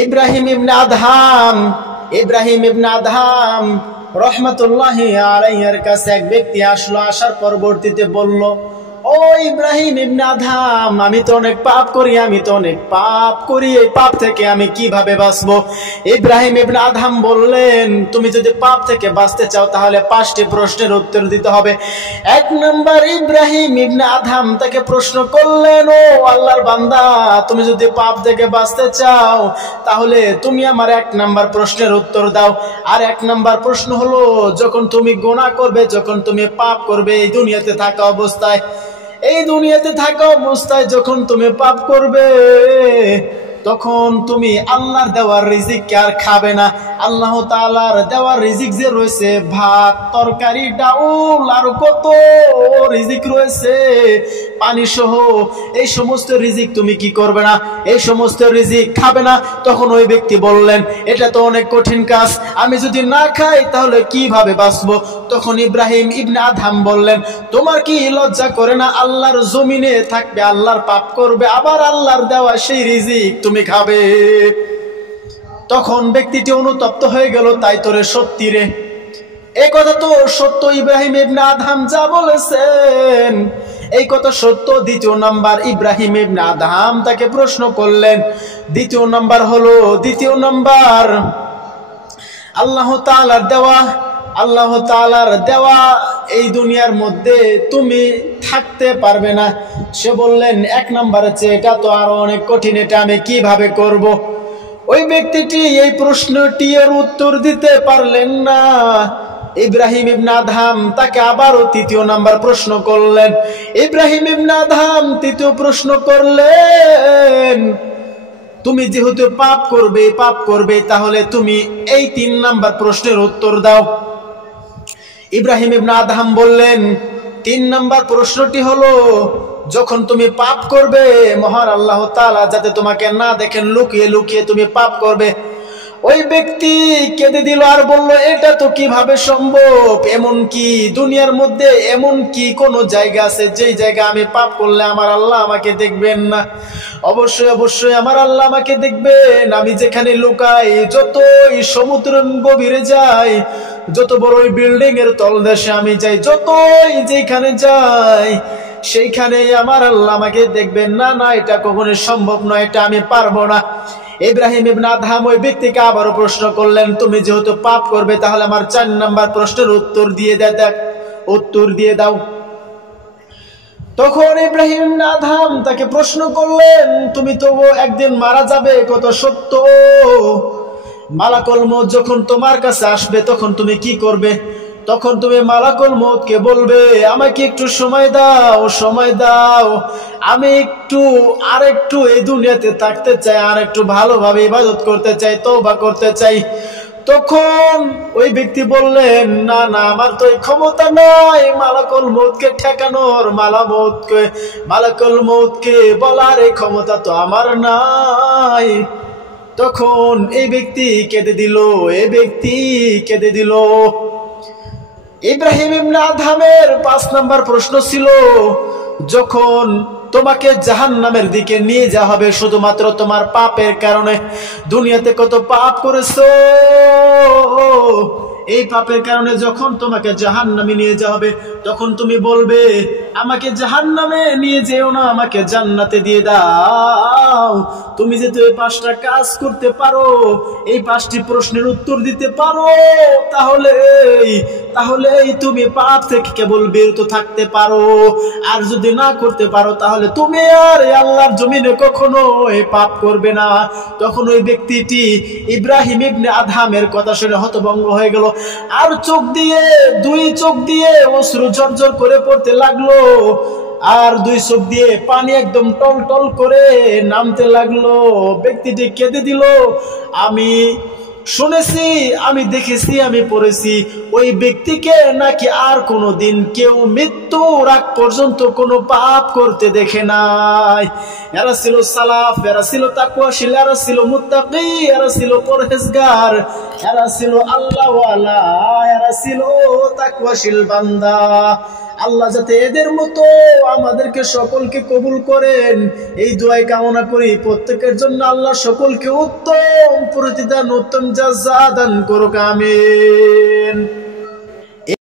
ইব্রাহিম ইবনে Adham রহমাতুল্লাহি আলাইহির কাছে এক ব্যক্তি আসলো। আসার পরবর্তীতে বলল, ও ইব্রাহিম ইবনে আদহাম, আমি তো অনেক পাপ করি, এই পাপ থেকে আমি কিভাবে বাঁচবো? ইব্রাহিম ইবনে আদহাম বললেন, তুমি যদি পাপ থেকে বাঁচতে চাও তাহলে 5টি প্রশ্নের উত্তর দিতে হবে। 1 নম্বর, ইব্রাহিম ইবনে আদহাম তাকে প্রশ্ন করলেন, ও আল্লাহর বান্দা, তুমি যদি পাপ থেকে বাঁচতে চাও তাহলে তুমি আমার 1 নম্বর প্রশ্নের উত্তর দাও। আর 1 নম্বর প্রশ্ন হলো, যখন তুমি গুনাহ করবে, যখন তুমি পাপ করবে, এই দুনিয়াতে থাকা অবস্থায় যখন তুমি পাপ করবে, তখন তুমি আল্লাহর দেওয়ার রিজিক আর খাবে না। আল্লাহ তাআলার দেওয়ার রিজিক যে রয়েছে, ভাত, তরকারি, ডাউল, আর কত রিজিক রয়েছে পানি সহ, এই সমস্ত রিজিক তুমি কি করবে না? এই সমস্ত রিজিক খাবে না। তখন ওই ব্যক্তি বললেন, এটা তো অনেক কঠিন কাজ, আমি যদি না খাই তাহলে কিভাবে বাঁচবো? তখন ইব্রাহিম ইবনে আদহাম বললেন, তোমার কি লজ্জা করে না? আল্লাহর জমিনে থাকবে, আল্লাহর পাপ করবে, আবার আল্লাহর দেওয়া সেই রিজিক তুমি খাবে। তখন ব্যক্তিটি অনুতপ্ত হয়ে গেল, তাই তোরে সত্যি রে, এই কথা তো সত্য, ইব্রাহিম ইবনে আদহাম যা বলেছেন এই কথা সত্য। 2য় নাম্বার, ইব্রাহিম ইবনে আদহাম তাকে প্রশ্ন করলেন। 2য় নাম্বার, আল্লাহ তাআলার দেওয়া এই দুনিয়ার মধ্যে তুমি থাকতে পারবে না। সে বললেন, 1 নম্বরের চেয়ে এটা তো আরো অনেক কঠিন, এটা আমি কিভাবে করব? ওই ব্যক্তিটি এই প্রশ্নটি এর উত্তর দিতে পারলেন না। ইব্রাহিম ইবনে আদহাম তাকে আবারও 3য় নাম্বার প্রশ্ন করলেন। ইব্রাহিম ইবনে আদহাম 3য় প্রশ্ন করলেন, তুমি যেহেতু পাপ করবে তাহলে তুমি এই 3 নাম্বার প্রশ্নের উত্তর দাও। ইব্রাহিম ইবনে আদহাম বললেন, 3 নাম্বার প্রশ্নটি হলো, যখন তুমি পাপ করবে, মহান আল্লাহ তাআলা যাতে তোমাকে না দেখেন, লুকিয়ে লুকিয়ে তুমি পাপ করবে। ওই ব্যক্তি কেঁদে দিল আর বলল, এটা তো কিভাবে সম্ভব? এমন কি দুনিয়ার মধ্যে এমন কি কোন জায়গা আছে যেই জায়গা আমি পাপ করলে আমার আল্লাহ আমাকে দেখবেন না? অবশ্যই আমার আল্লাহ আমাকে দেখবেন। আমি যেখানে লুকাই, যতই সমুদ্র গভীরে যাই, যত বড় বিল্ডিং এর তলদেশে আমি যাই, যতই যেখানে যাই, সেইখানে আমার আল্লাহ আমাকে দেখবেন না। না, এটা কখনো সম্ভব নয়, এটা আমি পারবো না। ইব্রাহিম ইবনে আদহাম ওই ব্যক্তিকে আবারও প্রশ্ন করলেন, তুমি যেহেতু পাপ করবে তাহলে আমার 4 নাম্বার প্রশ্নের উত্তর দিয়ে দাও। তখন ইব্রাহিম ইবনে আদহাম তাকে প্রশ্ন করলেন, তুমি তো একদিন মারা যাবে, কত সত্য। মালাকুল মউত যখন তোমার কাছে আসবে তখন তুমি কি করবে? তখন তুমি মালাকুল মউতকে বলবে, আমাকে একটু সময় দাও, আমি আরেকটু এই দুনিয়াতে থাকতে চাই, আর একটু ভালোভাবে ইবাদত করতে চাই, তওবা করতে চাই। তখন ওই ব্যক্তি বললেন, না, আমার তো এই ক্ষমতা নাই মালাকুল মউতকে ঠেকানোর, মালাকুল মউতকে বলার এই ক্ষমতা তো আমার নাই। তখন এই ব্যক্তি কেঁদে দিল। ইব্রাহিম ইবনে আদহামের 5 নাম্বার প্রশ্ন ছিল, যখন তোমাকে জাহান্নামের দিকে নিয়ে যাওয়া হবে শুধুমাত্র তোমার পাপের কারণে, দুনিয়াতে কত পাপ করেছো, এই পাপের কারণে যখন তোমাকে জাহান্নামে নিয়ে যাওয়া হবে তখন তুমি বলবে, আমাকে জাহান্নামে নিয়ে যেও না, আমাকে জান্নাতে দিয়ে দাও। তুমি যদি এই 5টা কাজ করতে পারো, এই 5টি প্রশ্নের উত্তর দিতে পারো, তাহলেই তুমি পাপ থেকে কেবল বিরত থাকতে পারো। আর যদি না করতে পারো তাহলে তুমি আর আল্লাহর জমিনে কখনো পাপ করবে না। তখন ওই ব্যক্তিটি ইব্রাহিম ইবনে আদহামের কথা শুনে হতভম্ব হয়ে গেল, আর দুই চোখ দিয়ে অশ্রু ঝরঝর করে পড়তে লাগলো, আর 2 চোখ দিয়ে পানি একদম টলটল করে নামতে লাগলো। ব্যক্তিটি কেঁদে দিল, আমি শুনেছি, আমি দেখেছি, আমি পড়েছি, ওই ব্যক্তিকে নাকি আর কোনোদিন কেউ মৃত্যুর আগ পর্যন্ত কোনো পাপ করতে দেখে নাই। এরা ছিল সালাফ, এরা ছিল তাকওয়াশীল, এরা ছিল মুত্তাকি, এরা ছিল পরহেজগার, এরা ছিল আল্লাহওয়ালা, এরা ছিল তাকওয়াশীল বান্দা। আল্লাহ যাতে এদের মতো আমাদেরকে সকলকে কবুল করেন, এই দোয়াই কামনা করি। প্রত্যেকের জন্য আল্লাহ সকলকে উত্তম প্রতিদান, উত্তম জাযা দান করুক। আমিন।